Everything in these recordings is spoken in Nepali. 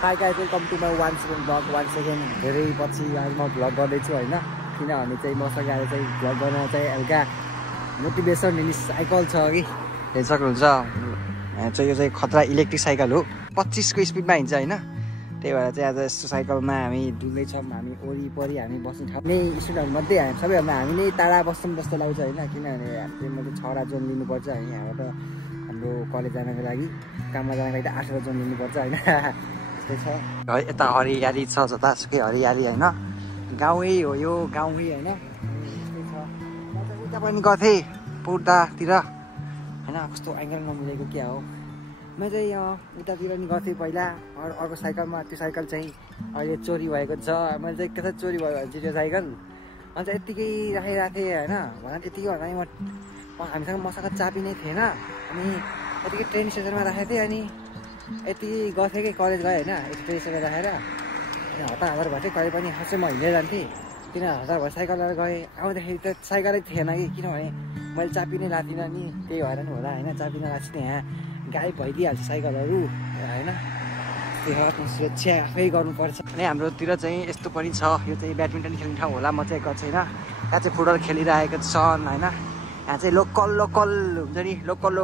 High guys welcome to my 1 second vlog 1 second धेरै पछि आज म भ्लग गर्दैछु होइन किनभने चाहिँ मसँग आएर चाहिँ भ्लग गर्न चाहिँ हल्का मोटिभेसन अनि साइकल छ कि हेर्न सक्नुहुन्छ चाहिँ यो चाहिँ खतरा इलेक्ट्रिक साइकल हो 25 को स्पिडमा हिँड्छ होइन त्यही भएर चाहिँ आज यस्तो साइकलमा हामी डुल्दैछौँ हामी वरिपरि हामी बस्ने ठाउँ नै स्टुडेन्टहरूमध्ये सबैभन्दा हामी नै टाढा बस्छौँ जस्तो लाग्छ होइन किनभने मैले 6वटा जोन लिनुपर्छ होइन यहाँबाट हाम्रो कलेज जानको लागि काममा जानको लागि 8वटा जोन लिनुपर्छ होइन है यता हरियाली छ जतासुकै हरियाली होइन गाउँै हो यो गाउँै होइन उता पनि गर्थेँ पुर्तातिर होइन कस्तो एङ्गल नमिलेको क्या हो म चाहिँ उतातिर नि गर्थेँ पहिला अर्को साइकलमा त्यो साइकल चाहिँ अहिले चोरी भएको छ मैले चाहिँ के चोरी भयो भने चाहिँ त्यो साइकल अन्त यत्तिकै राखिरहेको थिएँ होइन भन यत्तिकै भन्दा नि हामीसँग मसँग चाबी नै थिएन अनि यत्तिकै ट्रेन स्टेसनमा राखेको थिएँ अनि यति गर्थेँ कि कलेज गएँ होइन यति ट्रेन स्टेसनमा राखेर अनि हतार भयो चाहिँ कहिले पनि खासै म हिँडेर जान्थेँ 3000 भयो साइकल लिएर गएँ आउँदाखेरि त साइकलै थिएन कि किनभने मैले चाबी नै लादिनँ नि त्यही भएर नि होला होइन चाबी नलाग्छ नि यहाँ गायब भइदिइहाल्छ साइकलहरू होइन त्यो आफ्नो सुरक्षा आफै गर्नुपर्छ अनि हाम्रोतिर चाहिँ यस्तो पनि छ यो चाहिँ ब्याडमिन्टन खेल्ने ठाउँ होला म चाहिँ गएको छैन यहाँ चाहिँ फुटबल खेलिरहेको छन् होइन यहाँ चाहिँ लोकल हुन्छ नि लोकल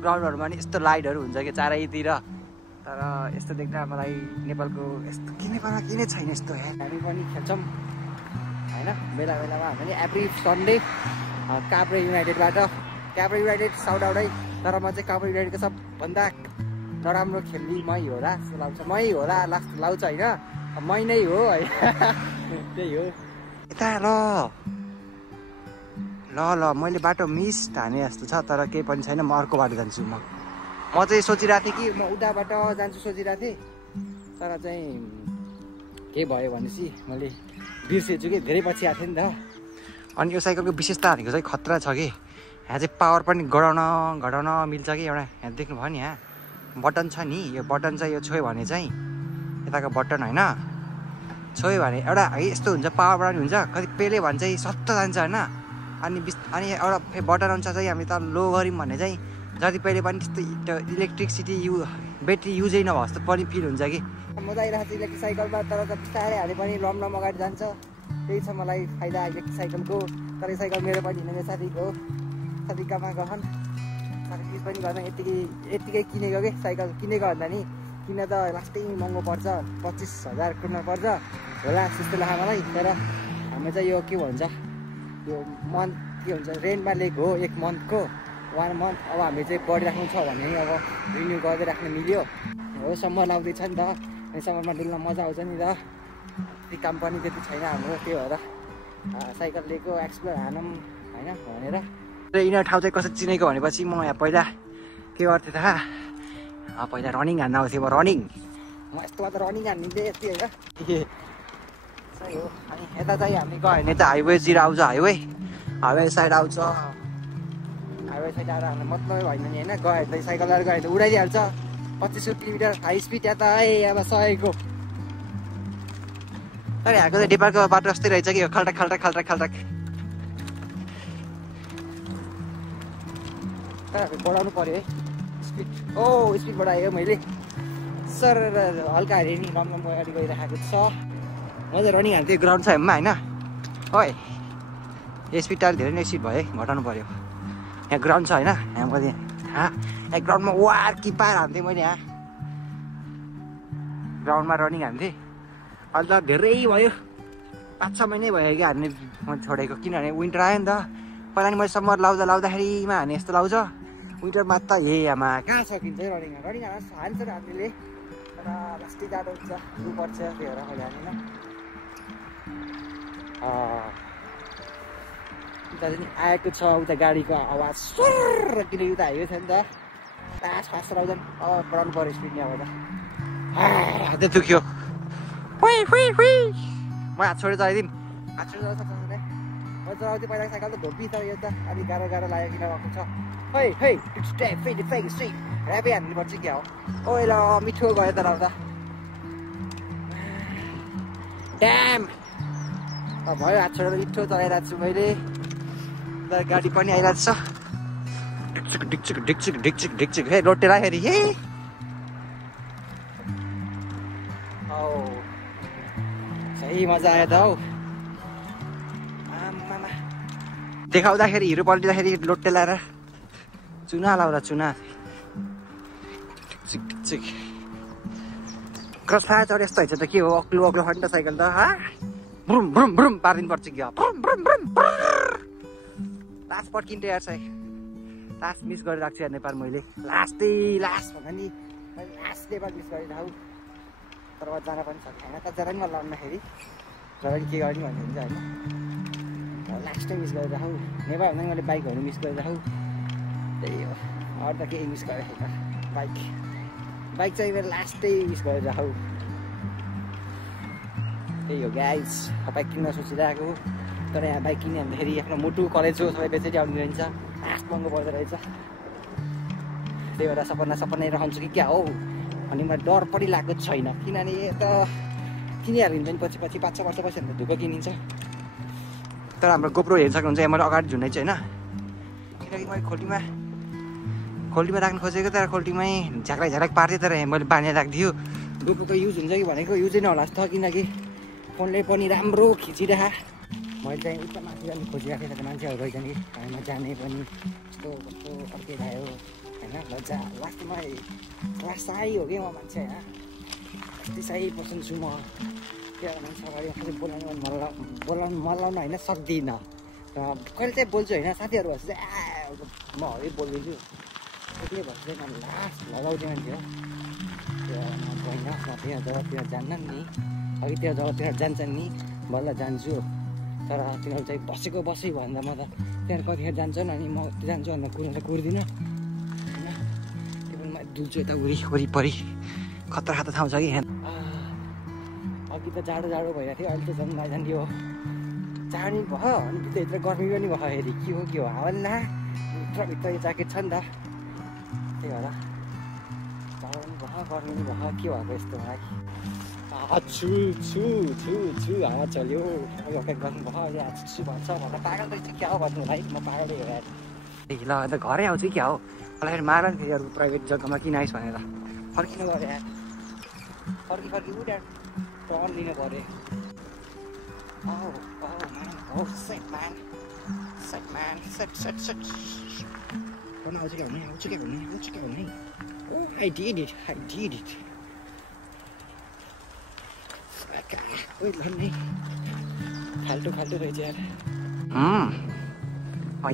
ग्राउन्डहरूमा नि यस्तो लाइटहरू हुन्छ कि चारैतिर तर यस्तो देख्दा मलाई नेपालको यस्तो नेपालमा किन छैन यस्तो हामी पनि खेल्छौँ होइन बेला बेलामा हामी एभ्री सन्डे काभ्रे युनाइटेडबाट काभ्रे युनाइटेड साउट आउटै तर म चाहिँ काभ्रे युनाइटेडको सबभन्दा नराम्रो खेल्ने मै होला जस्तो लाग्छ मै होला लास्ट लाउँछ होइन मै नै हो है त्यही हो यता ल मैले बाटो मिस ठाने जस्तो छ तर केही पनि छैन म अर्को बाटो जान्छु म चाहिँ सोचिरहेको थिएँ कि म उताबाट जान्छु सोचिरहेको थिएँ तर चाहिँ के भयो भनेपछि मैले बिर्सेछु कि धेरै पछि आएको थिएँ नि त अनि यो साइकलको विशेषता भनेको चाहिँ खतरा छ कि यहाँ चाहिँ पावर पनि घटाउन मिल्छ कि एउटा यहाँ देख्नुभयो नि यहाँ बटन छ नि यो बटन चाहिँ यो छोयो भने चाहिँ यताको बटन होइन छोयो भने एउटा है यस्तो हुन्छ पावर बटन हुन्छ कति पेले भने चाहिँ सत्त जान्छ होइन अनि एउटा बटन अनुसार चाहिँ हामी त लो गऱ्यौँ भने चाहिँ जति पहिले पनि त्यस्तो इलेक्ट्रिसिटी ब्याट्री युजै नभए जस्तो पनि फिल हुन्छ कि मजा आइरहेको छ इलेक्ट्रिक साइकलमा तर बिस्तारै हाले पनि लम अगाडि जान्छ त्यही छ मलाई फाइदा इलेक्ट्रिक साइकलको तर यो साइकल मेरो पनि हिँड्ने साथीको साथी कहाँ गहन साथी पनि गर्दा यत्तिकै किनेको कि साइकल किनेको भन्दा नि किन त लास्टै महँगो पर्छ 25,000 कुर्न पर्छ होला जस्तो लाग्छ मलाई तर हामी चाहिँ यो के भन्छ यो मन्थ के हुन्छ रेन्टमा लिएको हो 1 मन्थको 1 मन्थ अब हामी चाहिँ बढिराख्नु छ भने अब रिन्यू गर्दै राख्नु मिल्यो हो समर लाउँदैछ नि त अनि समरमा डुल्न मजा आउँछ नि त त्यो काम पनि त्यति छैन हाम्रो त्यो भएर साइकल लिएको एक्सप्लोर हानौँ होइन भनेर यिनीहरू ठाउँ चाहिँ कसरी चिनेको भनेपछि म यहाँ पहिला के गर्थेँ थाहा पहिला रनिङ हान्न आउँथेँ म रनिङ म यस्तोमा त रनिङ हान्दिन्थेँ यति होइन सही हो अनि यता चाहिँ हामी गयो भने त हाइवेतिर आउँछ हाइवे साइड आउँछ हाइवे साइड आएर हामीलाई मतलब होइन नि होइन गयो भने त साइकल लिएर गयो भने त उडाइदिइहाल्छ 25 किलोमिटर हाई स्पिड या त अब 100को तर यहाँको चाहिँ नेपालको बाटो जस्तै रहेछ कि खाल्टा तर हामी बढाउनु पऱ्यो है स्पिड स्पिड बढायो मैले सर हल्का हेरेँ नि लम्बा अगाडि गइरहेको छ म चाहिँ रनिङ हाल्थेँ ग्राउन्ड छ हेर्नुमा होइन ओइ यो स्पिड त धेरै नै स्पिड भयो है घटाउनु पऱ्यो यहाँ ग्राउन्ड छ होइन यहाँ मैले यहाँ ग्राउन्डमा वार किपार हान्थेँ मैले यहाँ ग्राउन्डमा रनिङ हान्थेँ अन्त धेरै भयो 5-6 महिनै भयो कि हान्ने म छोडेको किनभने विन्टर आयो नि त पहिला नि मैले समर लाउँदाखेरिमा हाने यस्तो लाउँछ विन्टरमा त आमा कहाँ सकिन्छ रनिङ हान्छ हामीले तर लास्टै जाडो हुन्छ पर्छ त्यही भएर मैले हानेन उता चाहिँ आएको छ उता गाडीको आवाज स्वर किन उता हाइवे छ नि त फास्ट लाउँदैन अब बढाउनु पऱ्यो स्पिड नि अब त हातै दुख्यो म हात छोडेर चलाइदिउँ हात छोडेर चलाउँछ म चलाउँथेँ पहिला साइकल त धोपी तर यो त अलिक गाह्रो लाग्यो किन भएको छ ऱ्यापै हान्नुपर्छ क्या हो ओइ ल मिठो गयो त लाउँदा ड्याम भयो हात छोडेर मिठो चलाइरहेको छु मैले गाडी पनि आइरहेको छ ढिक्चिक हे लोटेर फेरि हे के मजा आयो त हौ। आमामा देखाउँदाखेरि हिरो पल्टिँदाखेरि लोटे लाएर चुना लाउँदा चुना चिक चिक क्रस फायर चढ यस्तो हुन्छ त के हो अक्लो अक्लो खण्ड साइकल त ब्रुम ब्रुम ब्रुम पारिदिनु पर्छ कि ब्रुम ब्रुम ब्रुम लास्ट पड्किन्थ्यो यार चाहिँ लास्ट मिस गरिरहेको छु यार नेपाल मैले लास्ट भन्दा नि लास्ट नेपाल मिस गरिरहेको तर जान पनि सक्दैन त जरा पनि नलाउँदाखेरि जरा पनि के गर्ने भन्ने हुन्छ होइन लास्टै मिस गरिरहेको नेपाल भन्दा मैले बाइकहरू मिस गरिरहेको त्यही हो अरू त केही मिस गरेको त बाइक चाहिँ मेरो लास्टै मिस गरिरहेको त्यही हो गाइज बाइक किन्न सोचिरहेको तर यहाँ बाइक किन्यो भन्दाखेरि आफ्नो मुटु कलेज हो सबै बेचेर आउने रहन्छ लास्ट महँगो पर्दो रहेछ त्यही भएर सपना रहन्छु कि क्या हो अनि मलाई डर पनि लागेको छैन किनभने त किनिहाल्यो भने पछि 5-6 वर्षपछि अन्त धुको किनिन्छ तर हाम्रो गोप्रो हेर्न सक्नुहुन्छ यहाँ मैले अगाडि झुन्डै छु होइन किनकि मैले खोल्टीमा राख्नु खोजेको तर खोल्टीमै झ्याक्राक पार्थेँ तर मैले बाँधेर राखिदियो गोप्रोको युज हुन्छ कि भनेको युजै नहोला जस्तो किनकि फोनले पनि राम्रो खिचिरह मैले चाहिँ उता माथि जाने खोजिराखेको थिएँ मान्छेहरू रहेछन् कि हामीमा जाने पनि यस्तो कस्तो अर्किरहेको होइन लज्जा लास्टै हो कि म मान्छे होइन यस्तै सही पर्सन छु म त्यो मान्छे अगाडि खालि बोलाउनु होइन सक्दिनँ र कहिले चाहिँ बोल्छु होइन साथीहरू भएपछि चाहिँ म हरि बोलिदिन्छु त्यतिकै भएपछि चाहिँ मैले लास्ट लगाउँदैन थियो त्यो होइन म त्यहाँ जग्गातिर जान्न नि अघि त्यो जग्गातिर जान्छन् नि बल्ल जान्छु तर तिनीहरू चाहिँ बसेको भन्दा म त त्यहाँ कतिखेर जान्छन् अनि म जान्छु अन्त कुर्न चाहिँ कुर्दिनँ होइन त्यो पनि म डुल्छु यता वरिपरि खतरा ठाउँ छ कि यहाँ अघि त जाडो भइरहेको थियो अहिले त झन् नजान् यो जाडो नि भयो अनि भित्र गर्मी पनि भयो हेरि के हो हावाले ला भित्र यो ज्याकेट छ नि त त्यही भएर जाडो पनि भयो गर्मी पनि भयो के भएको यस्तो मलाई छु हावा चल्यो गर्नु भयो छु भन्छ भन्दा पागल रहेछ क्या हो भन्नु भाइ म पागलै हो यार ल अन्त घरै आउँछु क्या हो मलाई फेरि मार फेरि अरू प्राइभेट जग्गामा किन आइस् भनेर फर्किनु गऱ्यो यार फर्की उठ्यो टर्न लिनु पऱ्यो आउँछ क्या हुने I did it. फाल्टो रहेछ यार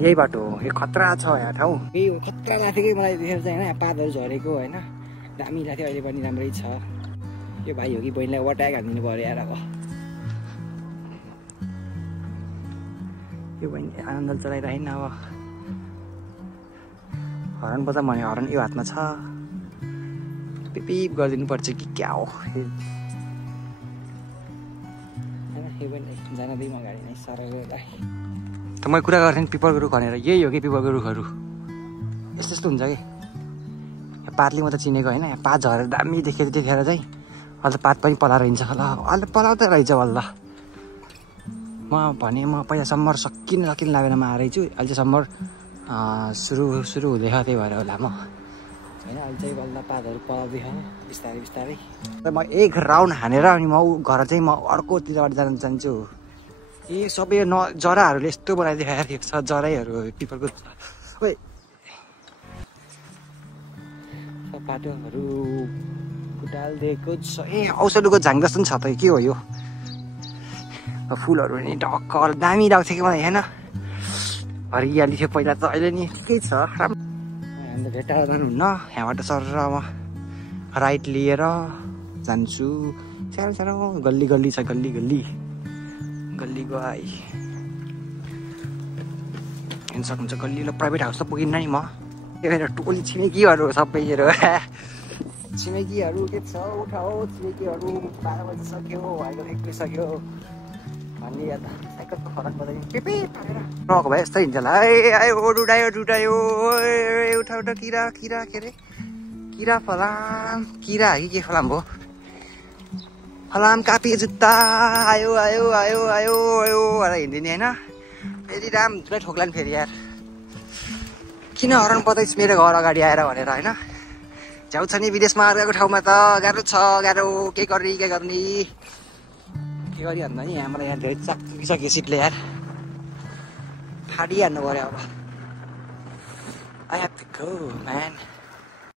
यही बाटो हो यो खतरा छ यहाँ ठाउँ यही हो खतरा लाग्थ्यो कि मलाई देखेर चाहिँ होइन पातहरू झरेको होइन दामी लाग्थ्यो अहिले पनि राम्रै छ यो भाइ हो कि बहिनीलाई वटाइ हालिदिनु पऱ्यो यार अब यो बहिनी आनन्द चलाइरहेन अब हरन बजा भने हरन यो हातमा छ पिप गरिदिनु पर्छ कि क्या हो जान दिउँ अगाडि नै सरलाई त मैले कुरा गर्थेँ नि पिपलको रुख भनेर यही हो कि पिपलको रुखहरू यस्तो हुन्छ कि पातले म त चिनेको होइन पात झरेर दामी देखेको त्यतिखेर चाहिँ अहिले पात पनि पलाएर हिँड्छ ल अहिले पलाउँदै रहेछ बल्ल म पहिला सम्मर सकिन लागेर म आएर छु अहिले चाहिँ सम्मर सुरु हुँदैछ त्यही भएर होला म होइन अहिले चाहिँ बल्ल पातहरू पलाउँदैछ बिस्तारै म एक राउन्ड हानेर अनि म घर चाहिँ म अर्कोतिरबाट जान चाहन्छु सबै जराहरूले यस्तो बनाइदिएको छ जराहरू पिपलको बाटोहरू फुटालिदिएको छ औषधीको झाङ जस्तो पनि छ त के हो यो फुलहरू नि ढक्कल दामी लाग्थ्यो कि मलाई होइन हरियाली थियो पहिला त अहिले नि ठिकै छ राम्रो भेटाएर जानुहुन्न यहाँबाट सर म राइट लिएर जान्छु सानो गल्ली छ गल्लीको आई हेर्न सक्नुहुन्छ गल्ली प्राइभेट हाउस त पुगिन्न नि म त्यही भएर टोली छिमेकीहरू सबैहरू छिमेकीहरू के छ उठाओ छिमेकीहरू 12 बजी सक्यो भाइको एक्लिसक्यो भन्ने याद साइकलको फरक बजाइ पेपे पारेर नगएको भए यस्तै हुन्छ होला आयो डुडायो उठा किरा के अरे किरा फलाम किरा हो कि के फलाम भयो फलाम कापी जुत्ता आयो भनेर हिँडिदिने होइन फेरि राम्रै ठोक्ला नि फेरि यार किन हराउनु पर्दैछ मेरो घर अगाडि आएर भनेर होइन झ्याउ छ नि विदेशमा अर्काको ठाउँमा त गाह्रो के गर्ने के गरिहाल्नु नि हामीलाई यहाँ धेरै चाक चुकिसक्यो सिटले यार फाडिहाल्नु पऱ्यो अब I have to go man